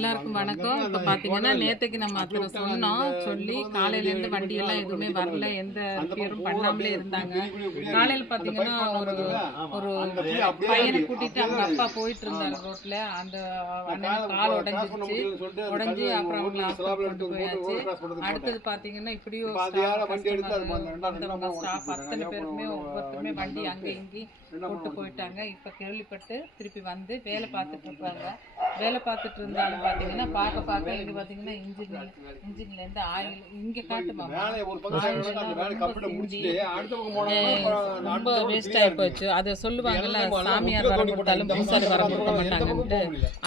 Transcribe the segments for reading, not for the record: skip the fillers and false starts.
எல்லாருக்கும் வணக்கம். இப்போ பார்த்தீங்கன்னா நேற்றுக்கு நம்ம அத்தனை சொன்னோம், சொல்லி காலையிலேருந்து வண்டியெல்லாம் எதுவுமே வரல, எந்த ரிப்பேரும் பண்ணாமலே இருந்தாங்க. காலையில் பார்த்தீங்கன்னா ஒரு ஒரு பையனை கூட்டிட்டு அவங்க அப்பா போயிட்டு இருந்தாரு ரோட்ல. அந்த அண்ணன் கால் உடஞ்சி அப்புறம் அவங்களை ஹாஸ்பிட்டல் கொண்டு போயாச்சு. அடுத்தது பார்த்தீங்கன்னா இப்படியும் ஸ்டாஃப் அத்தனை பேருக்குமே ஒவ்வொருத்தருமே வண்டி அங்கே இங்கேயும் போட்டு போயிட்டாங்க. இப்போ கேள்விப்பட்டு திருப்பி வந்து வேலை பார்த்துட்டு இருக்காங்க. வேலை பார்த்துட்டு இருந்தாலும் பார்த்தீங்கன்னா பார்க்க இங்கே பார்த்தீங்கன்னா இன்ஜின்லேருந்து ஆயில் இங்கே காட்டுவாங்க, ரொம்ப வேஸ்ட் ஆகி போச்சு. அதை சொல்லுவாங்கல்ல, சாமியார் வர கொடுத்தாலும் பூசாரி வர கொடுக்க மாட்டாங்கன்ட்டு,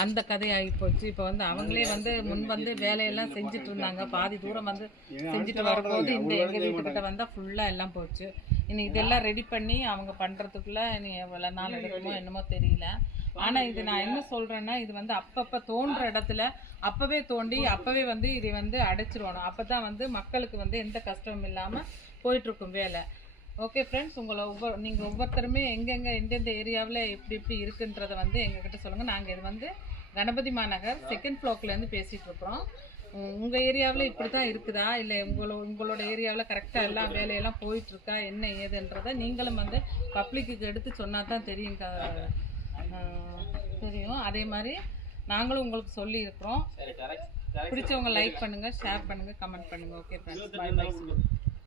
அந்த கதையாகி போச்சு. இப்போ வந்து அவங்களே வந்து முன் வந்து வேலையெல்லாம் செஞ்சுட்டு இருந்தாங்க. பாதி தூரம் வந்து செஞ்சுட்டு வரும்போது இந்த எங்கள் வீட்டுக்கிட்ட வந்தால் ஃபுல்லாக எல்லாம் போச்சு. இனி இதெல்லாம் ரெடி பண்ணி அவங்க பண்ணுறதுக்குள்ள இனி எவ்வளோ நாள் எடுக்குமோ என்னமோ தெரியல. ஆனால் இது நான் என்ன சொல்கிறேன்னா, இது வந்து அப்பப்போ தோன்ற இடத்துல அப்போவே தோண்டி அப்போவே வந்து இதை வந்து அடைச்சிருவணும். அப்போ தான் வந்து மக்களுக்கு வந்து எந்த கஷ்டமும் இல்லாமல் போயிட்டுருக்கும் வேலை. ஓகே ஃப்ரெண்ட்ஸ், நீங்கள் ஒவ்வொருத்தருமே எங்கெங்கே எந்தெந்த ஏரியாவில் எப்படி இருக்குன்றதை வந்து எங்ககிட்ட சொல்லுங்கள். நாங்கள் இது வந்து கணபதி மாநகர் 2nd ஃப்ளோர்லேருந்து பேசிகிட்டு இருக்கிறோம். உங்கள் ஏரியாவில் இப்படி தான் இருக்குதா, இல்லை உங்களோட ஏரியாவில் கரெக்டாக எல்லாம் வேலையெல்லாம் போயிட்டுருக்கா, என்ன ஏதுன்றதை நீங்களும் வந்து பப்ளிக்கு எடுத்து சொன்னால் தான் தெரியும். அதே மாதிரி நாங்களும் உங்களுக்கு சொல்லியிருக்கிறோம். பிடிச்சவங்க லைக் பண்ணுங்கள், ஷேர் பண்ணுங்கள், கமெண்ட் பண்ணுங்கள். Okay friends, bye by.